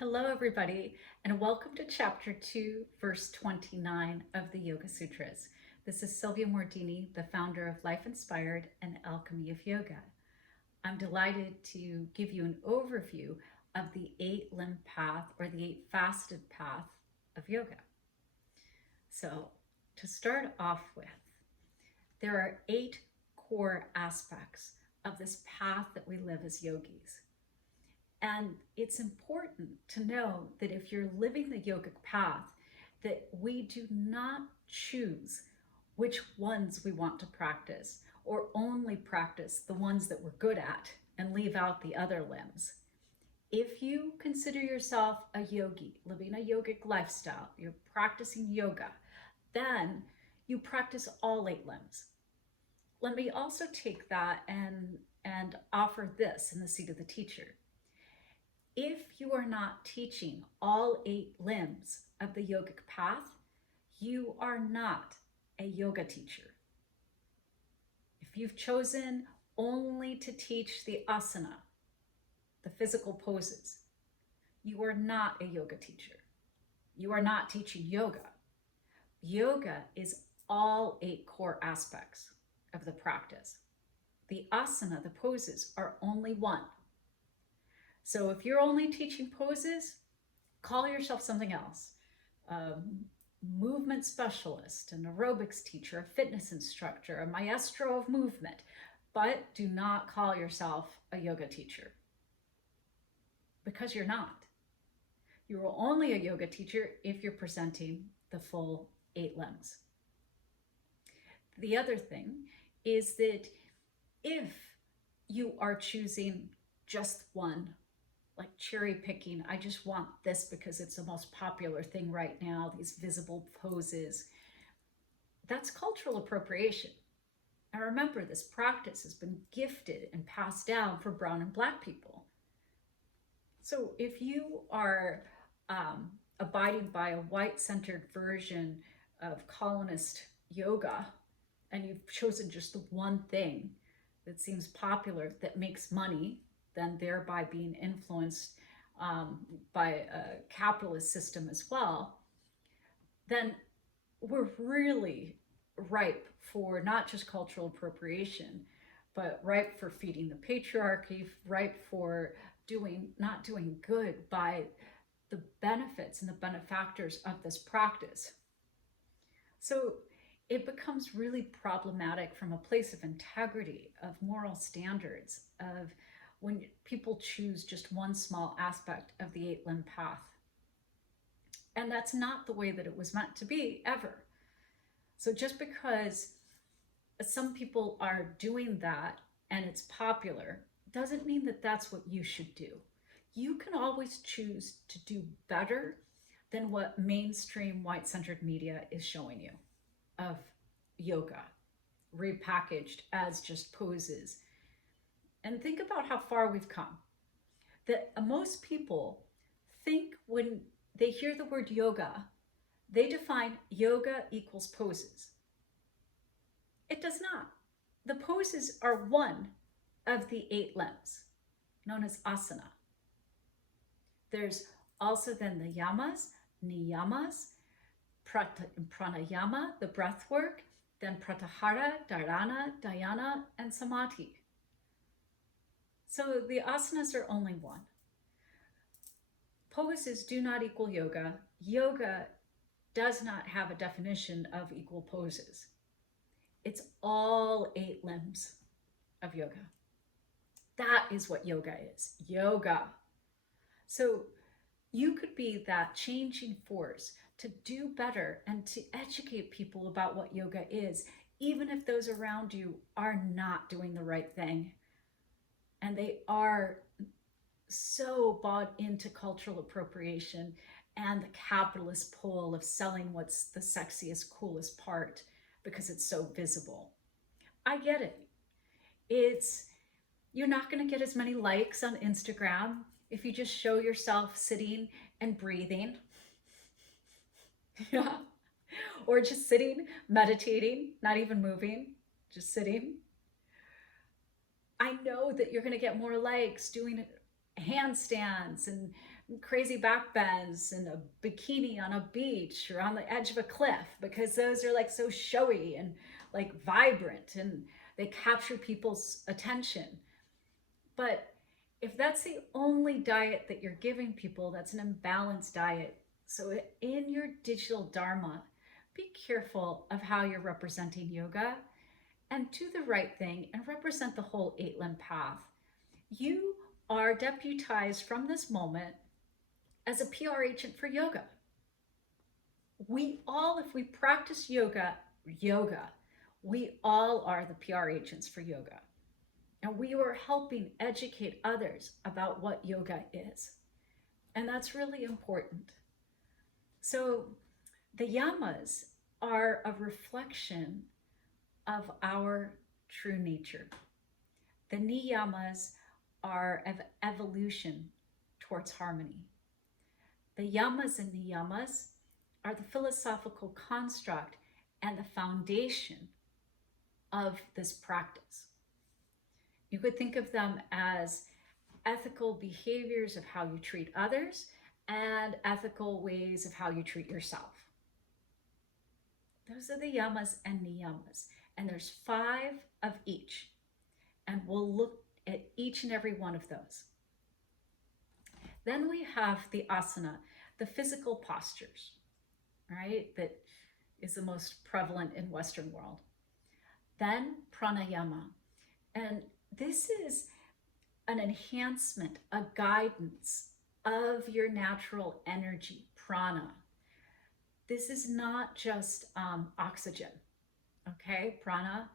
Hello, everybody, and welcome to Chapter 2, Verse 29 of the Yoga Sutras. This is Sylvia Mordini, the founder of Life Inspired and Alchemy of Yoga. I'm delighted to give you an overview of the 8-limb path or the 8-faceted path of yoga. So, to start off with, there are 8 core aspects of this path that we live as yogis. And it's important to know that if you're living the yogic path, that we do not choose which ones we want to practice or only practice the ones that we're good at and leave out the other limbs. If you consider yourself a yogi, living a yogic lifestyle, you're practicing yoga, then you practice all 8 limbs. Let me also take that and offer this in the seat of the teacher. If you are not teaching all 8 limbs of the yogic path, you are not a yoga teacher. If you've chosen only to teach the asana, the physical poses, you are not a yoga teacher. You are not teaching yoga. Yoga is all 8 core aspects of the practice. The asana, the poses, are only one. So if you're only teaching poses, call yourself something else. Movement specialist, an aerobics teacher, a fitness instructor, a maestro of movement, but do not call yourself a yoga teacher because you're not. You're only a yoga teacher if you're presenting the full 8 limbs. The other thing is that if you are choosing just one, like cherry picking, I just want this because it's the most popular thing right now, these visible poses, that's cultural appropriation. And remember, this practice has been gifted and passed down for brown and black people. So if you are abiding by a white-centered version of colonist yoga, and you've chosen just the one thing that seems popular, that makes money, then thereby being influenced by a capitalist system as well, then we're really ripe for not just cultural appropriation, but ripe for feeding the patriarchy, ripe for not doing good by the benefits and the benefactors of this practice. So it becomes really problematic from a place of integrity, of moral standards, of when people choose just one small aspect of the 8-limb path. And that's not the way that it was meant to be, ever. So just because some people are doing that and it's popular, doesn't mean that that's what you should do. You can always choose to do better than what mainstream white-centered media is showing you of yoga, repackaged as just poses. And think about how far we've come. That most people think when they hear the word yoga, they define yoga equals poses. It does not. The poses are one of the 8 limbs, known as asana. There's also then the yamas, niyamas, pranayama, the breath work, then pratyahara, dharana, dhyana, and samadhi. So the asanas are only one. Poses do not equal yoga. Yoga does not have a definition of equal poses. It's all 8 limbs of yoga. That is what yoga is. Yoga. So you could be that changing force to do better and to educate people about what yoga is, even if those around you are not doing the right thing. And they are so bought into cultural appropriation and the capitalist pull of selling what's the sexiest, coolest part because it's so visible. I get it. You're not going to get as many likes on Instagram if you just show yourself sitting and breathing. Yeah. Or just sitting, meditating, not even moving, just sitting. I know that you're going to get more likes doing handstands and crazy back bends and a bikini on a beach or on the edge of a cliff, because those are like so showy and like vibrant and they capture people's attention. But if that's the only diet that you're giving people, that's an imbalanced diet. So in your digital dharma, be careful of how you're representing yoga, and do the right thing and represent the whole eight limb path. You are deputized from this moment as a PR agent for yoga. We all, if we practice yoga, we all are the PR agents for yoga. And we are helping educate others about what yoga is. And that's really important. So the yamas are a reflection of our true nature. The niyamas are of evolution towards harmony. The yamas and niyamas are the philosophical construct and the foundation of this practice. You could think of them as ethical behaviors of how you treat others and ethical ways of how you treat yourself. Those are the yamas and niyamas. And there's 5 of each. And we'll look at each and every one of those. Then we have the asana, the physical postures, right? That is the most prevalent in Western world. Then pranayama. And this is an enhancement, a guidance of your natural energy, prana. This is not just oxygen, okay, prana.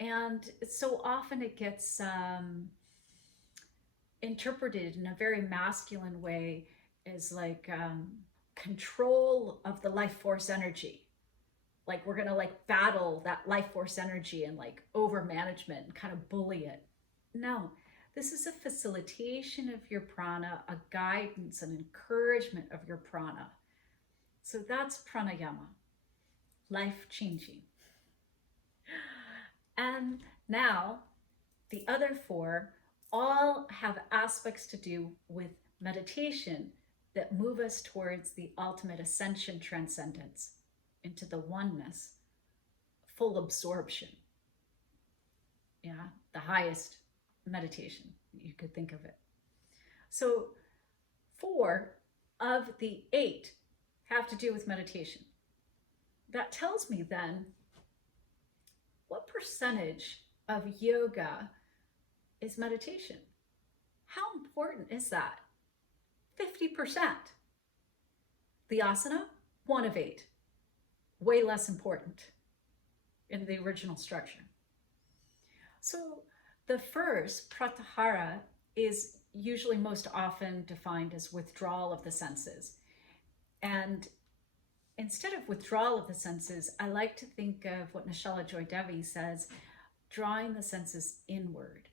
And so often it gets interpreted in a very masculine way as like control of the life force energy. Like we're gonna like battle that life force energy and like over management and kind of bully it. No, this is a facilitation of your prana, a guidance and encouragement of your prana. So that's pranayama, life changing. And now the other 4 all have aspects to do with meditation that move us towards the ultimate ascension, transcendence into the oneness, full absorption. Yeah, the highest meditation, you could think of it. So 4 of the 8 have to do with meditation. That tells me then, what percentage of yoga is meditation? How important is that? 50%. The asana, 1 of 8. Way less important in the original structure. So the first, pratyahara, is usually most often defined as withdrawal of the senses. And instead of withdrawal of the senses, I like to think of what Nishala Joy Devi says, drawing the senses inward.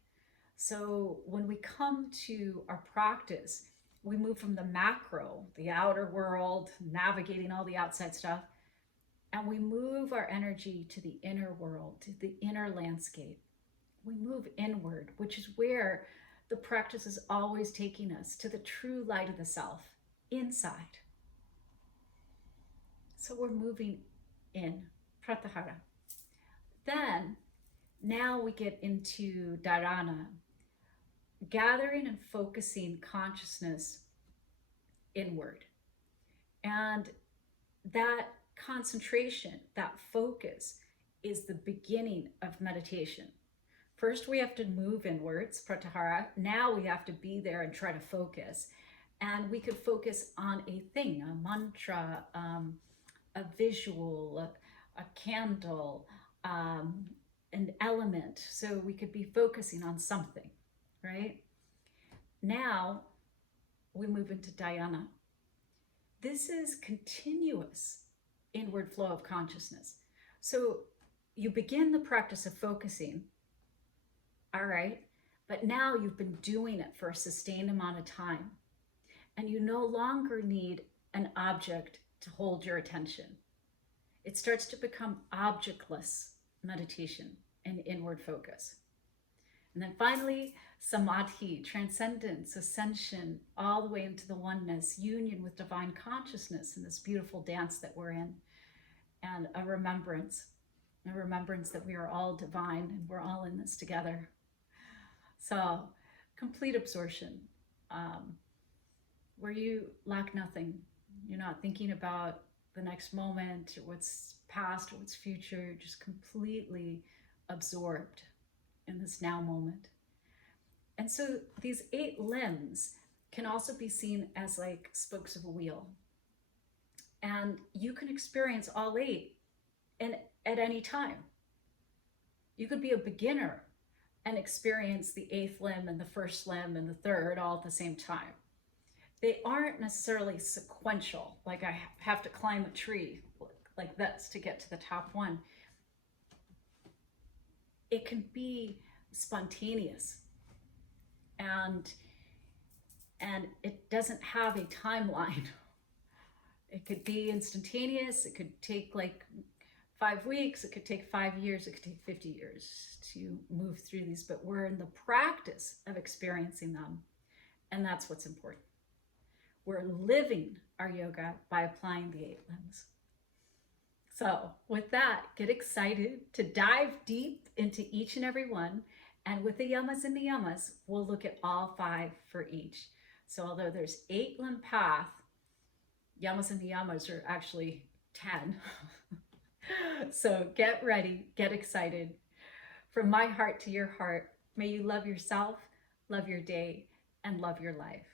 So when we come to our practice, we move from the macro, the outer world, navigating all the outside stuff, and we move our energy to the inner world, to the inner landscape. We move inward, which is where the practice is always taking us, to the true light of the self, inside. So we're moving in, pratyahara. Then, now we get into dharana, gathering and focusing consciousness inward. And that concentration, that focus, is the beginning of meditation. First, we have to move inwards, pratyahara. Now we have to be there and try to focus. And we could focus on a thing, a mantra, a visual, a candle, an element. So we could be focusing on something, right? Now we move into dhyana. This is continuous inward flow of consciousness. So you begin the practice of focusing, all right, but now you've been doing it for a sustained amount of time, and you no longer need an object to hold your attention. It starts to become objectless meditation and inward focus. And then finally, samadhi, transcendence, ascension, all the way into the oneness, union with divine consciousness in this beautiful dance that we're in, and a remembrance that we are all divine and we're all in this together. So, complete absorption, um, where you lack nothing. You're not thinking about the next moment or what's past or what's future. You're just completely absorbed in this now moment. And so these 8 limbs can also be seen as like spokes of a wheel. And you can experience all 8 and at any time. You could be a beginner and experience the 8th limb and the 1st limb and the 3rd all at the same time. They aren't necessarily sequential, like I have to climb a tree like this to get to the top one. It can be spontaneous, and it doesn't have a timeline. It could be instantaneous. It could take like 5 weeks. It could take 5 years. It could take 50 years to move through these, but we're in the practice of experiencing them. And that's what's important. We're living our yoga by applying the 8 limbs. So with that, get excited to dive deep into each and every one. And with the yamas and niyamas, we'll look at all 5 for each. So although there's 8 limb path, yamas and niyamas are actually 10. So get ready, get excited. From my heart to your heart, may you love yourself, love your day, and love your life.